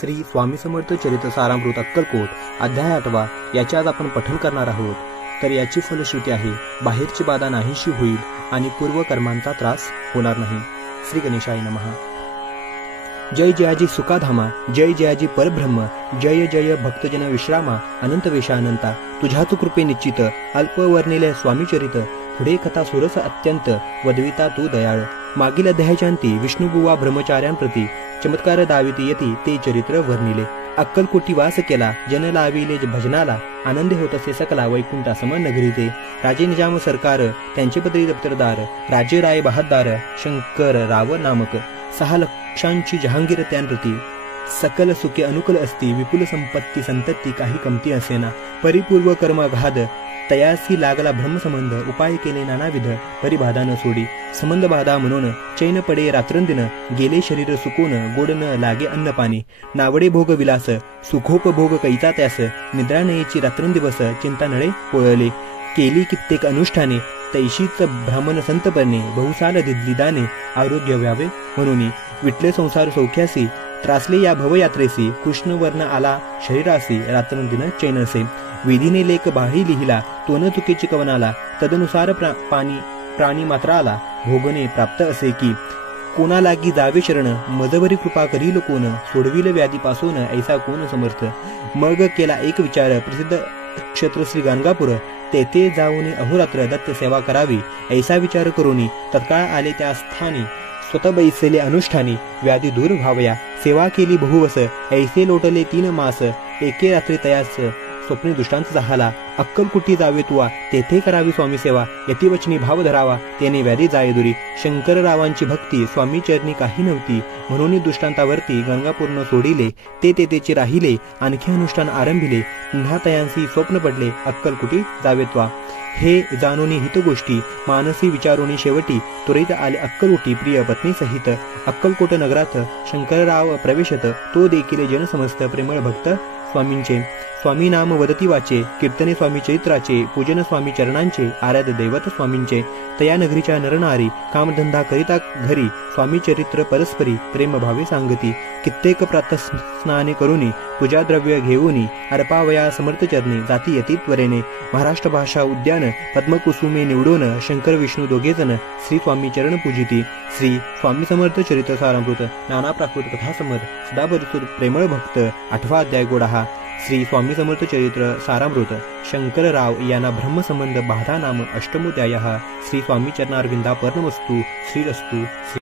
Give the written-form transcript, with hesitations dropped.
श्री स्वामी समर्थ चरित सारामृत अक्कलकोट अध्याय 8 याचे आज आपण पठण करणार आहोत। तर याची फलश्रुती आहे, बाहेरची बाधा नाहीशी होईल आणि पूर्व कर्मांचा त्रास होणार नाही। श्री गणेशाय नमः। जय जयाजी सुखाधामा, जय जयाजी परब्रह्म, जय जय भक्तजन विश्रामा, अनंत वेशानंता, तुझ्याच कृपे निश्चित अल्प वर्णिले स्वामी चरित, पुढे कथा सुरस अत्यंत वदविता तू दयाळ। मागील अध्यायाच्यान्ती विष्णुबुवा ब्रह्मचार्यांप्रती चमत्कार दाविती येती ते चरित्र वर्णिले। अक्कलकोटी वास केला जन लाविले भजनाला, आनंदी होत असे सकला वैकुंठा सम नगरीते। राजे निजाम सरकार त्यांचे पदरी दप्तरदार, राजे राय बहाददार शंकर राव नामक, 6 लक्षांची जहांगीर त्यांप्रती, सकल सुखे अनुकूल असती विपुल संपत्ती संतती काही कमती असेना। परिपूर्व कर्म घाद तयासी लागला ब्रह्मसंबंध, उपाय केले नानाविध परिबाधा न सोडी। संबंध बाधा म्हणून चैन पडे रात्रंदिन, गेले शरीर सुकून गोड न लागे अन्न पाणी। नावडे भोग विलास सुखोपभोग कैचा त्यास, निद्रा नयेची रात्रंदिवस चिंता नळे पोळले। केली कित्येक अनुष्ठाने तैशीच ब्राह्मण संतपरणे, बहुसाल दिदली दाने आरोग्य व्यावे म्हणून। विटले संसार सौख्यासी त्रासले या भवयात्रेसी, कृष्ण वर्ण आला शरीरासी रात्रंदिन चैनसे। विधीने लेख बाही लिहिला तोन चुकीची कवनाला, तदनुसार प्राणी मात्र आला भोगणे प्राप्त असे की। कोणा लागी जावे शरण मजवरी कृपा करील कोण, सोडविल व्याधीपासून ऐसा कोण समर्थ। मग केला एक विचार प्रसिद्ध क्षेत्र श्री गाणगापूर, तेथे जाऊन अहोरात्र दत्त सेवा करावी ऐसा विचार करून तत्काळ आले त्या स्थानी। स्वतः बैसले अनुष्ठानी व्याधी दूर व्हावया, सेवा केली बहुवस ऐसे लोटले 3 मास। एके रात्री तयास स्वप्नी दृष्टांत झाला, अक्कलकुटी जावे तुवा तेथे करावी स्वामी सेवा। यतिवचनी भाव धरावा त्याने व्याधी जाये दुरी। शंकररावांची भक्ती स्वामी चरणी काही नव्हती, म्हणून दृष्टांतावरती गंगापूर्ण सोडिले ते तेथेचे राहिले। आणखी अनुष्ठान आरंभिले, पुन्हा तयांसी स्वप्न पडले अक्कलकुटी जावे त्वा। हे जाणून हित गोष्टी मानसी विचारोनी शेवटी, त्वरित आले अक्कलकोटी प्रिय पत्नी सहित। अक्कलकोट नगरात शंकरराव प्रवेशत, तो देखील जनसमस्त प्रेमळ भक्त स्वामींचे। स्वामी नाम वदती वाचे, कीर्तने स्वामी चरित्राचे, पूजन स्वामी चरणांचे, आराध्य दैवत स्वामींचे। तया नगरीच्या नरनारी कामधंदा करिता घरी, स्वामी चरित्र परस्परी प्रेमभावे सांगती। कित्येक प्रातस्नाने करुनी पूजा द्रव्य घेऊनी, अर्पावया समर्थ चरणी जाती यती त्वरेने। महाराष्ट्र भाषा उद्यान पद्मकुसुमे निवडून, शंकर विष्णू दोघेजण श्री स्वामी चरण पूजिती। श्री स्वामी समर्थ चरित्र सारामृत नाना प्राकृत कथा समर, सदाभरसूर प्रेमळ भक्त 8वा अध्याय गोडा। श्री स्वामी समर्थ चरित्र सारामृत शंकरराव यांना ब्रह्मसंबंध बाधा नाम 8मोऽध्यायः। श्री स्वामी चरणारविंदा पर्णमस्तु श्रीरस्तु।